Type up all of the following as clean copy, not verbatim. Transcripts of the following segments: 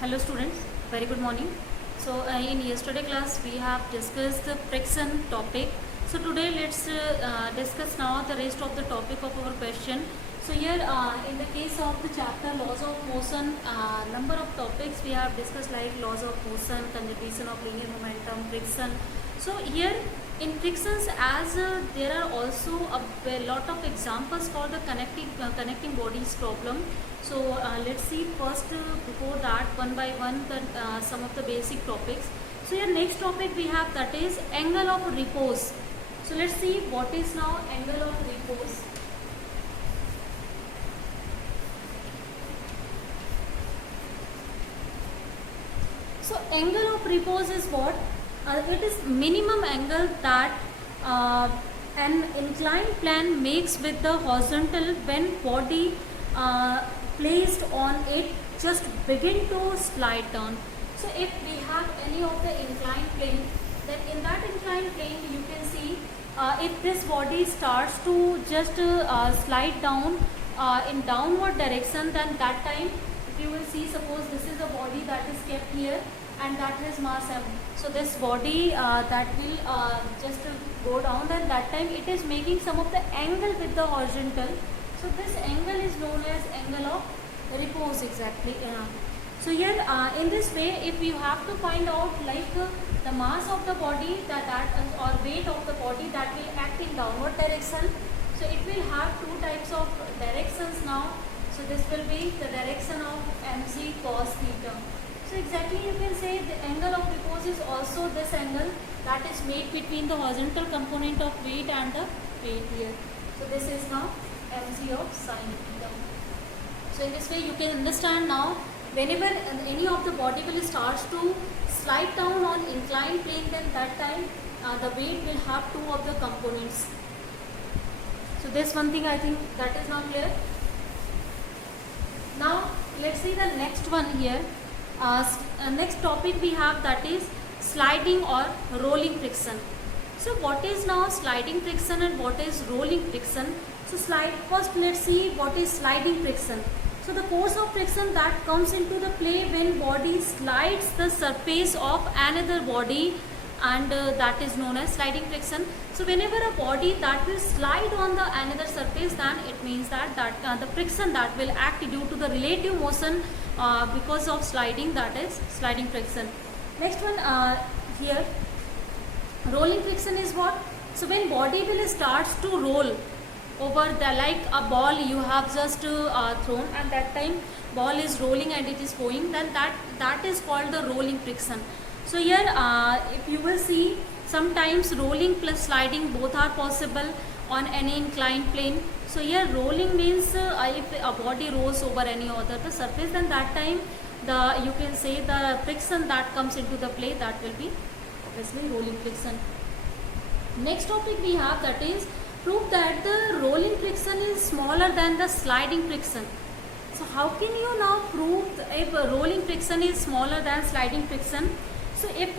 Hello students, very good morning. So in yesterday class we have discussed the friction topic. So today let's discuss now the rest of the topic of our question. So here in the case of the chapter laws of motion, number of topics we have discussed like laws of motion, conservation of linear momentum, friction. So here in frictions, as there are also a lot of examples for the connecting bodies problem. So let's see first before that one by one some of the basic topics. So here next topic we have, that is angle of repose. So let's see what is now angle of repose. So angle of repose is what? It is minimum angle that an inclined plane makes with the horizontal when body placed on it just begin to slide down. So if we have any of the inclined plane, then in that inclined plane you can see if this body starts to just slide down in downward direction, then that time if you will see, suppose this is a body that is kept here and that has mass m. So this body that will just go down, then that time it is making some of the angle with the horizontal. So this angle is known as angle of repose exactly. So here in this way, if you have to find out like the mass of the body or weight of the body that will act in downward direction, so it will have two types of directions now. So this will be the direction of mc cos theta. So exactly you can say the angle of repose is also this angle that is made between the horizontal component of weight and the weight here. So this is now mc of sin theta. So in this way you can understand now, whenever any of the body will starts to slide down on inclined plane, then that time the weight will have two of the components. So this one thing I think that is now clear. Now let's see the next one here. Next topic we have, that is sliding or rolling friction. So what is now sliding friction and what is rolling friction? So first let's see what is sliding friction. So the force of friction that comes into the play when body slides the surface of another body, and that is known as sliding friction. So whenever a body that will slide on the another surface, then it means that the friction that will act due to the relative motion because of sliding, that is sliding friction. Next one here, rolling friction is what? So when body will starts to roll over the, like a ball you have just thrown, and that time ball is rolling and it is going, then that is called the rolling friction. So here if you will see, sometimes rolling plus sliding both are possible on any inclined plane. So here rolling means if a body rolls over any other the surface, then that time you can say the friction that comes into the play, that will be obviously rolling friction. Next topic we have, that is prove that the rolling friction is smaller than the sliding friction. So how can you now prove if rolling friction is smaller than sliding friction? So if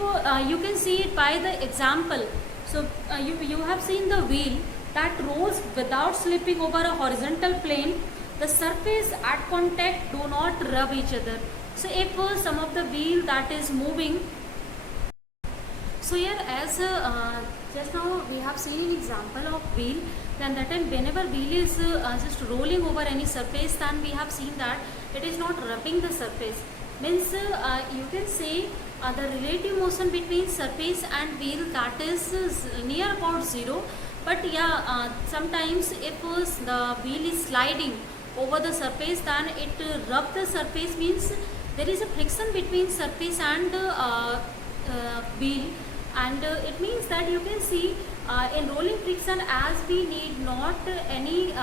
you can see it by the example. So you have seen the wheel that rolls without slipping over a horizontal plane. The surface at contact do not rub each other. So if some of the wheel that is moving, so here as just now we have seen an example of wheel, then that time whenever wheel is just rolling over any surface, then we have seen that it is not rubbing the surface. Means you can say the relative motion between surface and wheel, that is near about zero. But yeah, sometimes if the wheel is sliding over the surface, then it rub the surface, means there is a friction between surface and wheel, and it means that you can see in rolling friction, as we need not any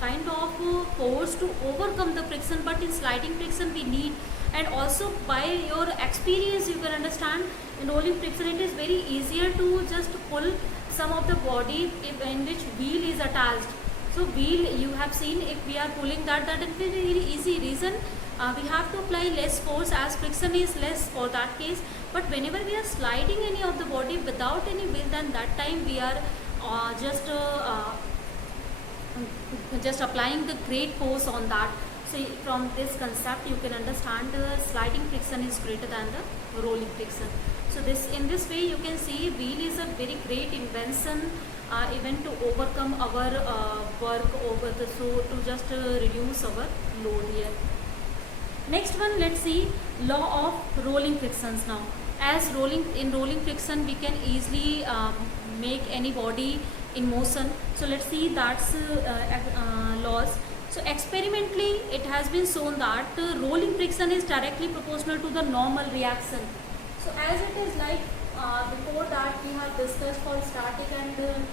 kind of force to overcome the friction, but in sliding friction we need. And also by your experience you can understand, in rolling friction it is very easier to just pull some of the body in which wheel is attached. So wheel you have seen, if we are pulling that is very easy. Reason we have to apply less force as friction is less for that case. But whenever we are sliding any of the body without any wheel, then that time we are just applying the great force on that. So from this concept you can understand the sliding friction is greater than the rolling friction. So this, in this way you can see wheel is a very great invention even to overcome our work over the, so to just reduce our load here. Next one, let's see law of rolling frictions now. As rolling friction we can easily make any body in motion. So let's see that's laws. So experimentally it has been shown that rolling friction is directly proportional to the normal reaction. So as it is like before that we have discussed for static and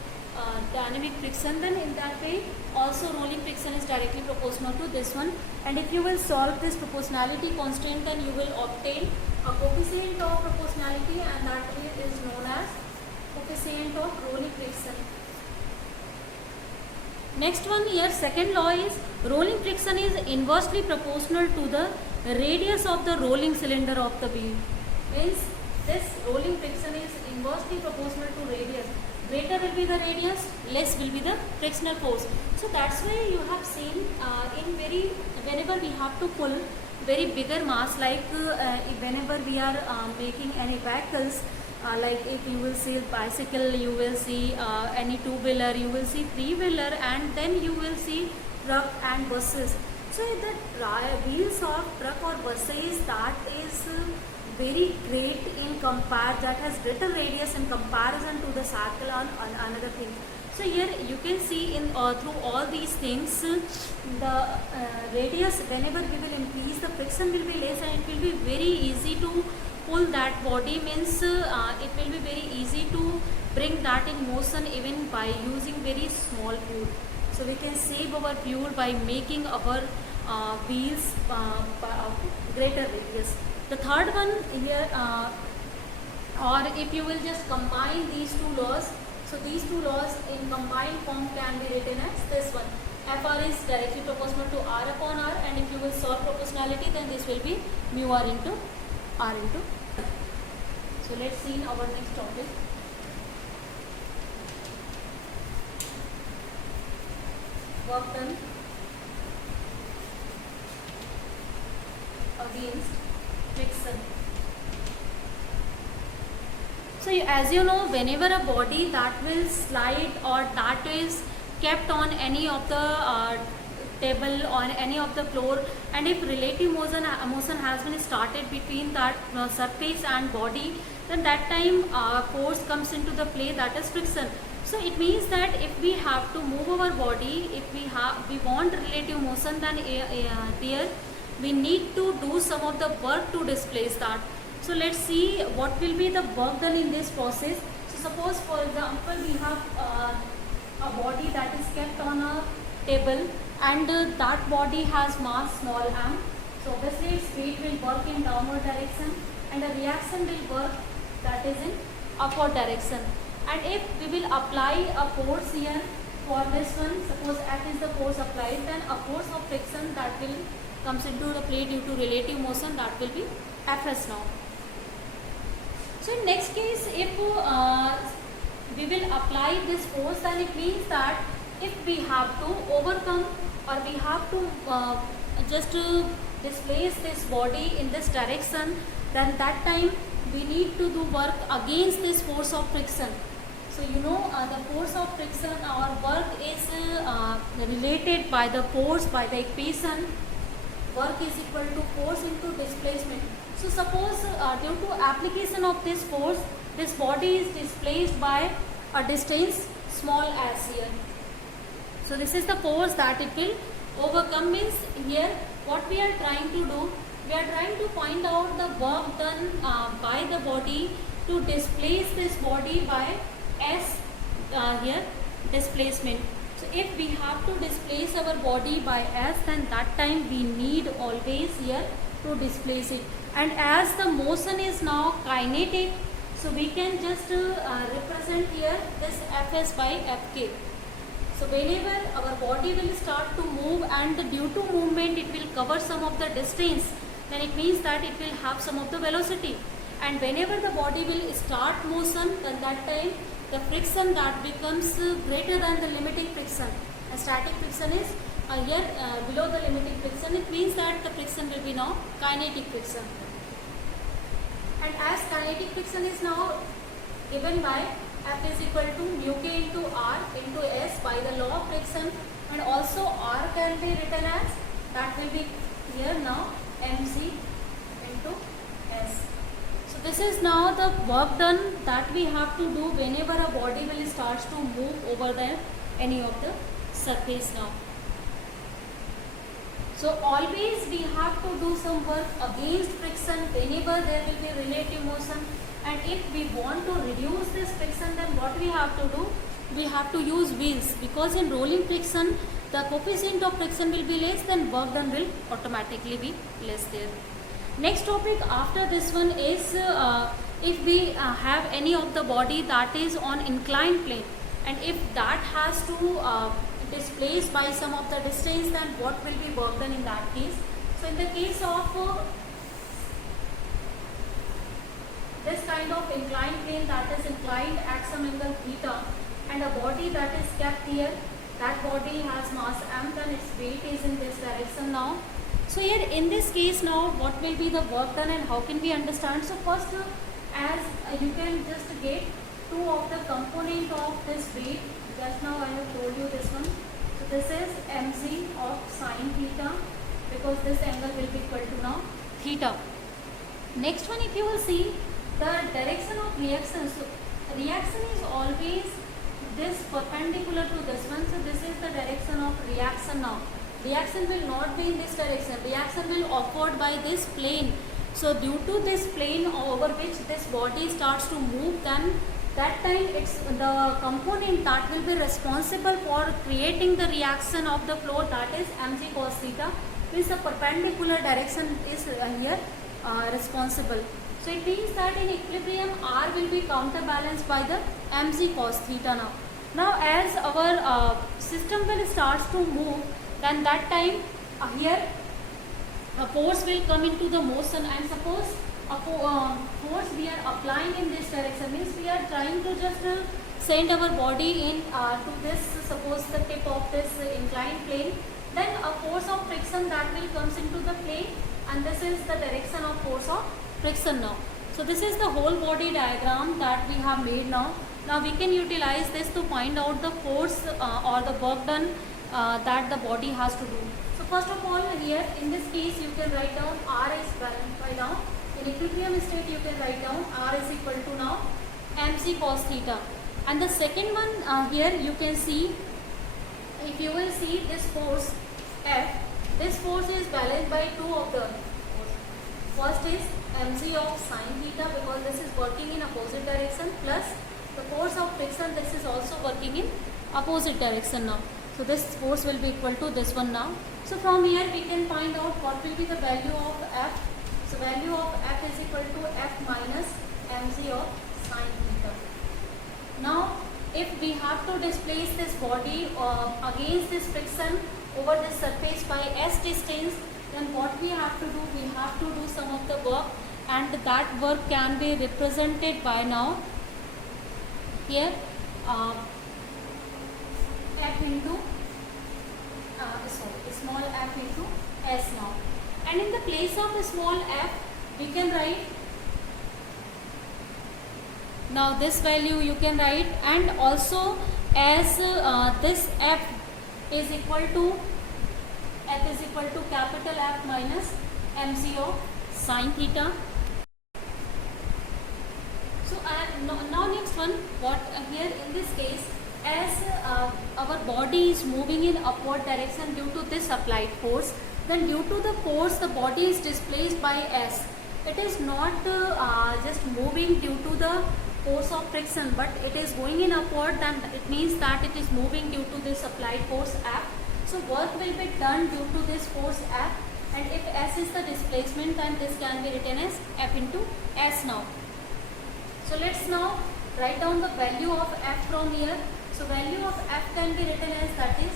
dynamic friction, then in that way also rolling friction is directly proportional to this one. And if you will solve this proportionality constraint, then you will obtain a coefficient of proportionality, and that is known as coefficient of rolling friction. Next one here, second law is rolling friction is inversely proportional to the radius of the rolling cylinder of the wheel. Means this rolling friction is inversely proportional to radius. Greater will be the radius, less will be the frictional force. So that's why you have seen whenever we have to pull very bigger mass, like whenever we are making any vehicles, like if you will see bicycle, you will see any two-wheeler, you will see three-wheeler, and then you will see truck and buses. So the wheels of truck or buses, that is very great in that has greater radius in comparison to the cycle on another thing. So here you can see in through all these things, the radius, whenever we will increase, the friction will be less, and it will be very easy to pull that body. Means it will be very easy to bring that in motion even by using very small fuel. So we can save our fuel by making our wheels greater radius. The third one here, or if you will just combine these two laws, so these two laws in combined form can be written as this one. Fr is directly proportional to R upon R, and if you will solve proportionality, then this will be mu R into R into. So let's see in our next topic. Work done against friction. So as you know, whenever a body that will slide or that is kept on any of the table on any of the floor, and if relative motion has been started between that surface and body, then that time force comes into the play, that is friction. So it means that if we have to move our body, if we want relative motion, then there we need to do some of the work to displace that. So let's see what will be the work done in this process. So suppose for example we have a body that is kept on a table, and that body has mass small m. So obviously its weight will work in downward direction, and the reaction will work that is in upward direction. And if we will apply a force here for this one, suppose F is the force applied, then a force of friction that will comes into the play due to relative motion, that will be Fs now. So in next case, if we will apply this force, then it means that if we have to overcome or we have to just displace this body in this direction, then that time we need to do work against this force of friction. So you know the force of friction, our work is related by the force, by the equation work is equal to force into displacement. So suppose due to application of this force, this body is displaced by a distance small as here. So this is the force that it will overcome. Means here what we are trying to do, we are trying to find out the work done by the body to displace this body by S here displacement. So if we have to displace our body by S, then that time we need always here to displace it. And as the motion is now kinetic, so we can just represent here this Fs by Fk. So whenever our body will start to move and due to movement it will cover some of the distance, then it means that it will have some of the velocity. And whenever the body will start motion, then that time the friction that becomes greater than the limiting friction. A static friction is here below the limiting friction, it means that the friction will be now kinetic friction. And as kinetic friction is now given by F is equal to mu k into R into S by the law of friction, and also R can be written as, that will be here now, mc into S. So this is now the work done that we have to do whenever a body will start to move over the any of the surface now. So always we have to do some work against friction whenever there will be relative motion, and if we want to reduce this friction, then what we have to do? We have to use wheels, because in rolling friction the coefficient of friction will be less, then work done will automatically be less there. Next topic after this one is if we have any of the body that is on inclined plane, and if that has to displaced by some of the distance, then what will be work done in that case? So in the case of this kind of inclined plane that is inclined at some angle theta, and a body that is kept here, that body has mass m, then its weight is in this direction now. So here in this case now, what will be the work done and how can we understand? So first, as you can just get two of the component of this weight. Just now I have told you this one. So this is mc of sine theta, because this angle will be equal to now theta. Next one, if you will see the direction of reaction. So reaction is always this perpendicular to this one. So this is the direction of reaction now. Reaction will not be in this direction. Reaction will occur by this plane. So due to this plane over which this body starts to move, then that time it's the component that will be responsible for creating the reaction of the flow, that is mg cos theta, means the perpendicular direction is here responsible. So it means that in equilibrium R will be counterbalanced by the mg cos theta now. Now as our system will starts to move, then that time here a force will come into the motion, and suppose a force we are applying in this direction, means we are trying to just send our body in to this, suppose the tip of this inclined plane, then a force of friction that will comes into the plane, and this is the direction of force of friction now. So this is the whole body diagram that we have made now. Now we can utilize this to find out the force or the work done that the body has to do. So first of all, here in this case you can write down R is balanced by now. In equilibrium state you can write down R is equal to now mc cos theta. And the second one here you can see, if you will see this force F, this force is balanced by two of the forces. First is mg of sine theta, because this is working in opposite direction, plus the force of friction, this is also working in opposite direction now. So this force will be equal to this one now. So from here we can find out what will be the value of F. So value of F is equal to F minus mg of sine theta. Now if we have to displace this body against this friction over this surface by s distance, then what we have to do? We have to do some of the work, and that work can be represented by now here F into small f into s now. And in the place of a small f, we can write now this value you can write, and also as this f is equal to capital F minus mc of sine theta. So now next one, what here in this case, as our body is moving in upward direction due to this applied force, then due to the force the body is displaced by s. It is not just moving due to the force of friction, but it is going in upward, then it means that it is moving due to this applied force F. So work will be done due to this force F, and if s is the displacement, then this can be written as F into s now. So let's now write down the value of F from here. So value of F can be written as, that is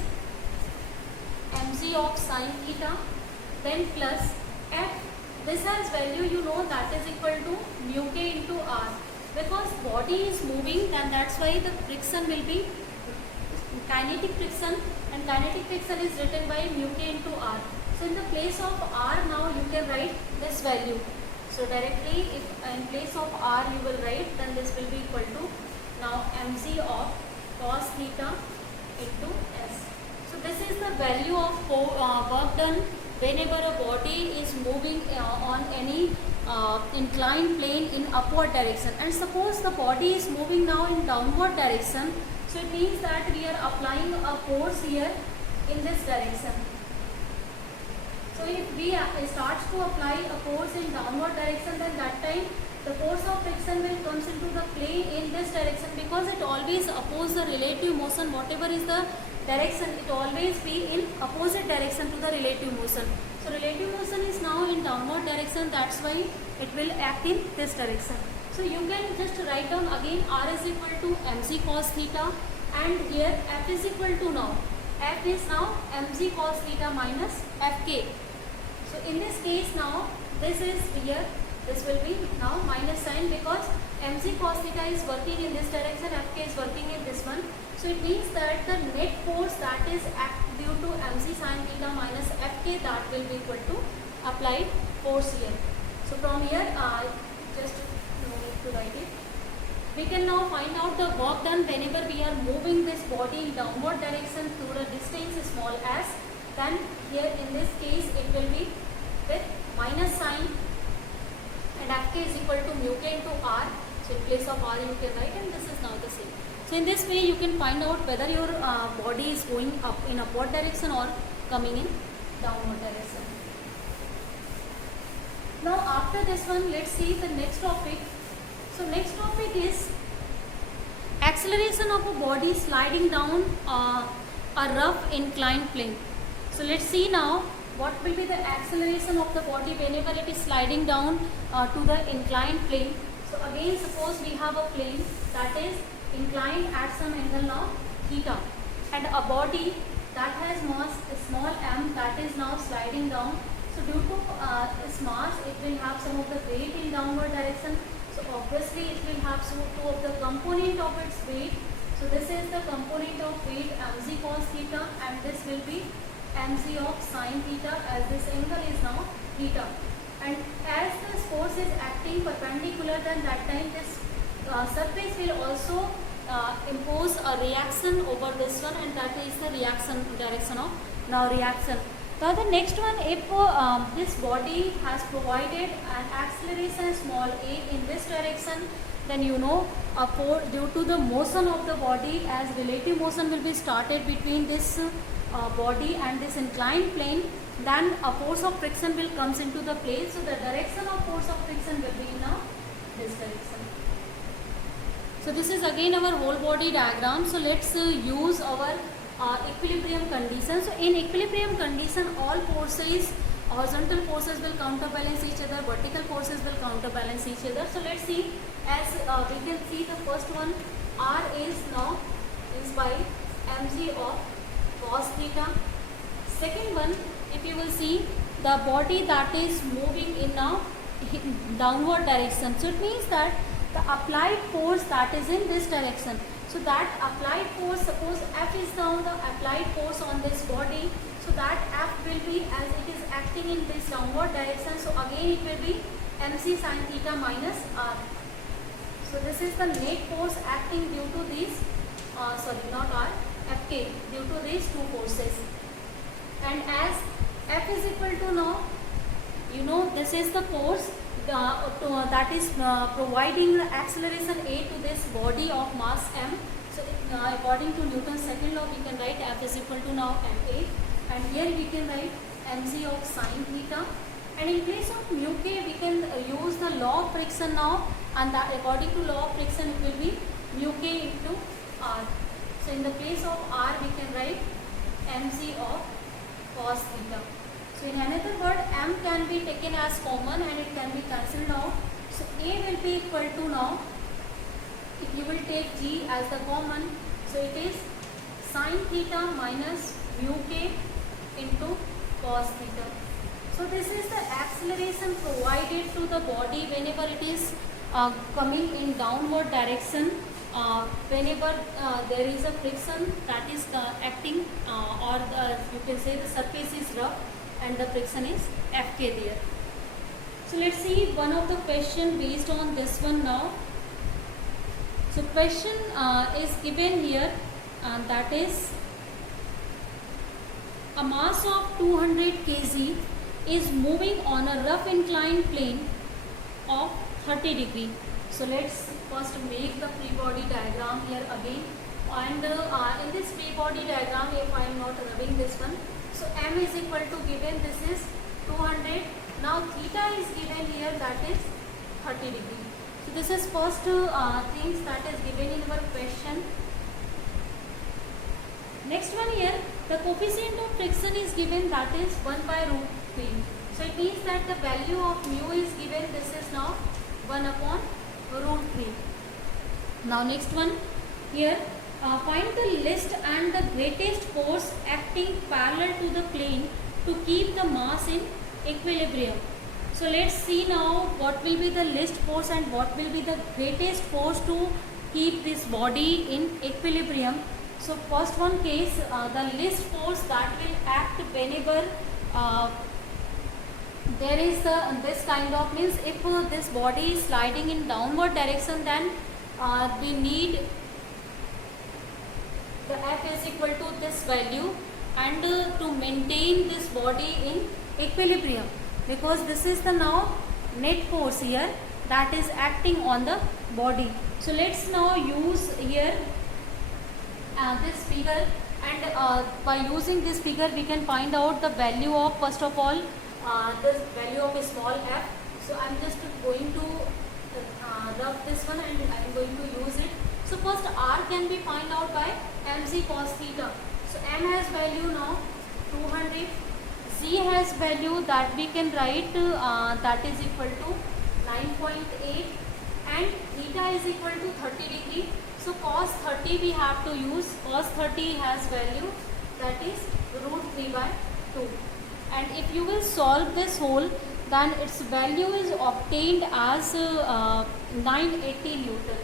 mg of sine theta, then plus F, this has value you know, that is equal to mu k into R. Because body is moving, then that's why the friction will be kinetic friction, and kinetic friction is written by mu k into r. So in the place of r now you can write this value. So directly if in place of r you will write, then this will be equal to now mg of cos theta into s. So this is the value of work done whenever a body is moving on any inclined plane in upward direction. And suppose the body is moving now in downward direction, so it means that we are applying a force here in this direction. So if we start to apply a force in downward direction, then that time the force of friction will comes into the play in this direction, because it always opposes the relative motion. Whatever is the direction, it always be in opposite direction to the relative motion. So relative motion is now in downward direction, that's why it will act in this direction. So you can just write down again r is equal to mg cos theta, and here f is equal to now, f is now mg cos theta minus fk. So in this case now, this is here, this will be now minus sign, because mg cos theta is working in this direction, fk is working in this one. So it means that the net force that is due to mg sin theta minus fk, that will be equal to applied force here. So from here, just no need to write it. We can now find out the work done whenever we are moving this body in downward direction through a distance small s. Then here in this case it will be with minus sign, and fk is equal to mu k into r. So in place of r you can write, and this is now the same. So in this way you can find out whether your body is going up in upward direction or coming in downward direction. Now after this one, let's see the next topic. So next topic is acceleration of a body sliding down a rough inclined plane. So let's see now what will be the acceleration of the body whenever it is sliding down to the inclined plane. So again, suppose we have a plane that is inclined at some angle now theta, and a body that has mass small m that is now sliding down. So due to its mass, it will have some of the weight in downward direction. So obviously it will have two of the component of its weight. So this is the component of weight mg cos theta, and this will be mg of sin theta, as this angle is now theta. And as this force is acting perpendicular, then that time this surface will also impose a reaction over this one, and that is the reaction direction of now reaction. Now the next one, if this body has provided an acceleration small a in this direction, then you know due to the motion of the body, as relative motion will be started between this body and this inclined plane, then a force of friction will comes into the place. So the direction of force of friction will be in this direction. So this is again our whole body diagram. So let's use our equilibrium condition. So in equilibrium condition, all forces, horizontal forces will counterbalance each other, vertical forces will counterbalance each other. So let's see, as we can see the first one, r is now is by mg of cos theta. Second one, if you will see, the body that is moving in now downward direction. So it means that the applied force that is in this direction. So that applied force, suppose F is now the applied force on this body. So that F will be, as it is acting in this downward direction. So again it will be mc sin theta minus r. So this is the net force acting due to these, sorry not r, Fk, due to these two forces. And as F is equal to now, you know, this is the force that is providing the acceleration a to this body of mass m. So according to Newton's second law, we can write F is equal to now ma, and here we can write mg of sin theta. And in place of mu k, we can use the law of friction now, and that according to law of friction it will be mu k into r. So in the place of r, we can write mg of cos theta. So in another word, m can be taken as common and it can be cancelled out. So a will be equal to now, if you will take g as the common, so it is sin theta minus mu k into cos theta. So this is the acceleration provided to the body whenever it is coming in downward direction. whenever there is a friction that is acting or you can say the surface is rough and the friction is Fk there. So let's see one of the question based on this one now. So question is given here, that is a mass of 200 kg is moving on a rough inclined plane of 30 degree. So let's first make the free body diagram here again, and in this free body diagram, if I am not rubbing this one, so m is equal to given, this is 200. Now theta is given here, that is 30 degree. So this is first things that is given in our question. Next one here, the coefficient of friction is given, that is 1 by root 3. So it means that the value of mu is given, this is now 1 upon root 3. Now next one here, find the least and the greatest force acting parallel to the plane to keep the mass in equilibrium. So let's see now what will be the least force and what will be the greatest force to keep this body in equilibrium. So first one case, the least force that will act whenever there is this kind of, means if this body is sliding in downward direction, then we need the F is equal to this value, and to maintain this body in equilibrium, because this is the now net force here that is acting on the body. So let's now use here this figure, and by using this figure we can find out the value of, first of all, this value of a small f. So I am just going to rub this one and I am going to use it. So first r can be found out by mc cos theta. So m has value now 200, z has value that we can write that is equal to 9.8, and theta is equal to 30 degree. So cos 30 we have to use, cos 30 has value that is root 3 by 2. And if you will solve this whole, then its value is obtained as 980 Newton.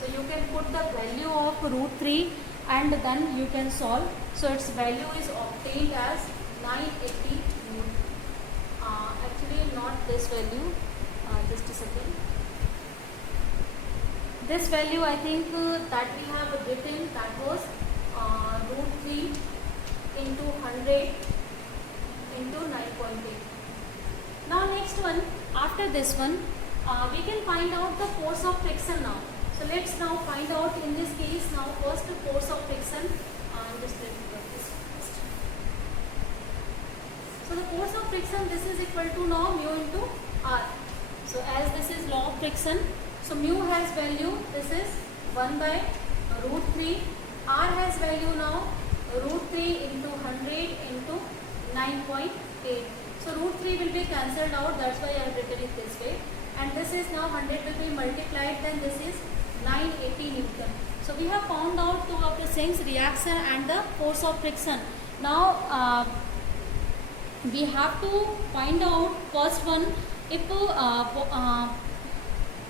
So you can put the value of root 3 and then you can solve. So its value is obtained as 980 Newton. Actually not this value, just a second. This value I think that we have written, that was root 3 into 100 into 9.8. Now next one, after this one, we can find out the force of friction now. So let's now find out in this case now first the force of friction. Just let me get this first. So the force of friction, this is equal to now mu into r. So as this is law of friction, so mu has value, this is 1 by root 3. R has value now root 3 into 100 into 9.8. So root 3 will be cancelled out, that's why I have written it this way. And this is now 100 will be multiplied, then this is 980 Newton. So we have found out two of the things, reaction and the force of friction. Now we have to find out first one, if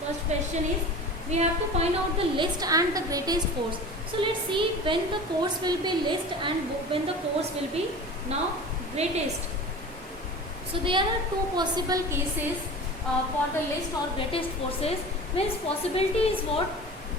first question is, we have to find out the least and the greatest force. So let's see when the force will be least and when the force will be now greatest. So there are two possible cases for the least or greatest forces. Means possibility is what,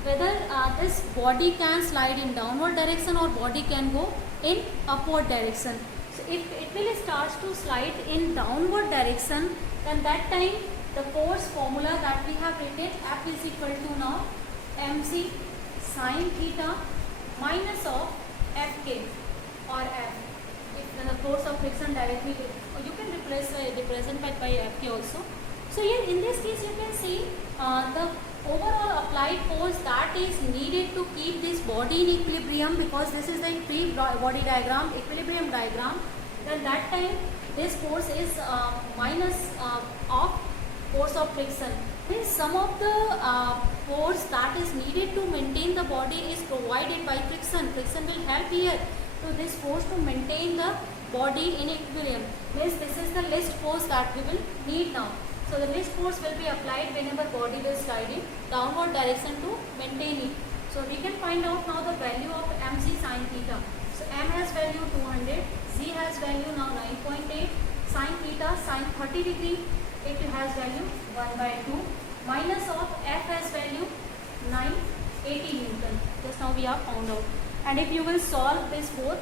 whether this body can slide in downward direction or body can go in upward direction. So if it will start to slide in downward direction, then that time the force formula that we have written, F is equal to now mc sin theta minus of Fk or F. If the force of friction directly, you can represent by Fk also. So here in this case you can see the overall applied force that is needed to keep this body in equilibrium, because this is the free body diagram, equilibrium diagram. Then that time this force is minus of force of friction. Means some of the force that is needed to maintain the body is provided by friction. Friction will help here to this force to maintain the body in equilibrium. Means this is the least force that we will need now. So the least force will be applied whenever body will slide in downward direction to maintain it. So we can find out now the value of mc sin theta. So m has value 200, z has value now 9.8, sin theta sin 30 degree, it has value 1/2, minus of f has value 980 Newton. Just now we have found out. And if you will solve this both,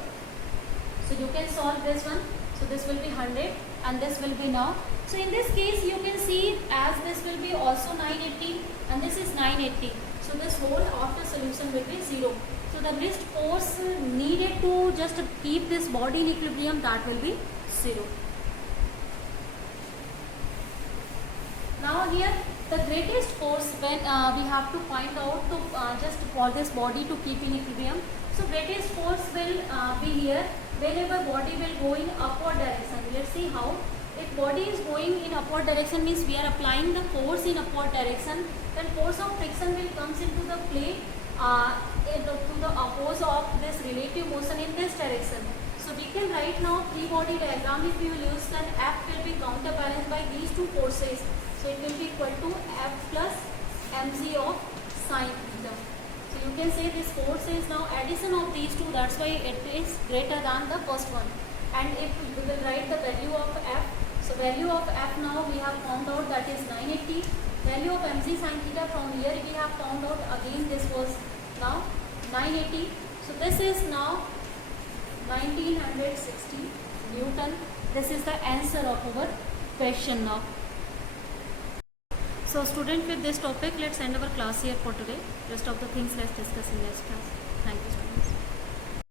so you can solve this one. So this will be 100 and this will be now. So in this case you can see as this will be also 980 and this is 980. So this whole after solution will be 0. So the least force needed to just keep this body in equilibrium, that will be 0. Now here the greatest force when we have to find out to just for this body to keep in equilibrium. So greatest force will be here whenever body will go in upward direction. Let's see how. If body is going in upward direction means we are applying the force in upward direction, then force of friction will comes into the play to the opposite of this relative motion in this direction. So we can write now free body diagram. If you use, then F will be counterbalanced by these two forces. So it will be equal to F plus mg of sin theta. So you can say this force is now addition of these two, that's why it is greater than the first one. And if we will write the value of F, so value of F now we have found out that is 980. Value of mg sin theta from here we have found out again this was now 980. So this is now 1960 Newton. This is the answer of our question now. So student, with this topic let's end our class here for today. Rest of the things let's discuss in next class. Thank you.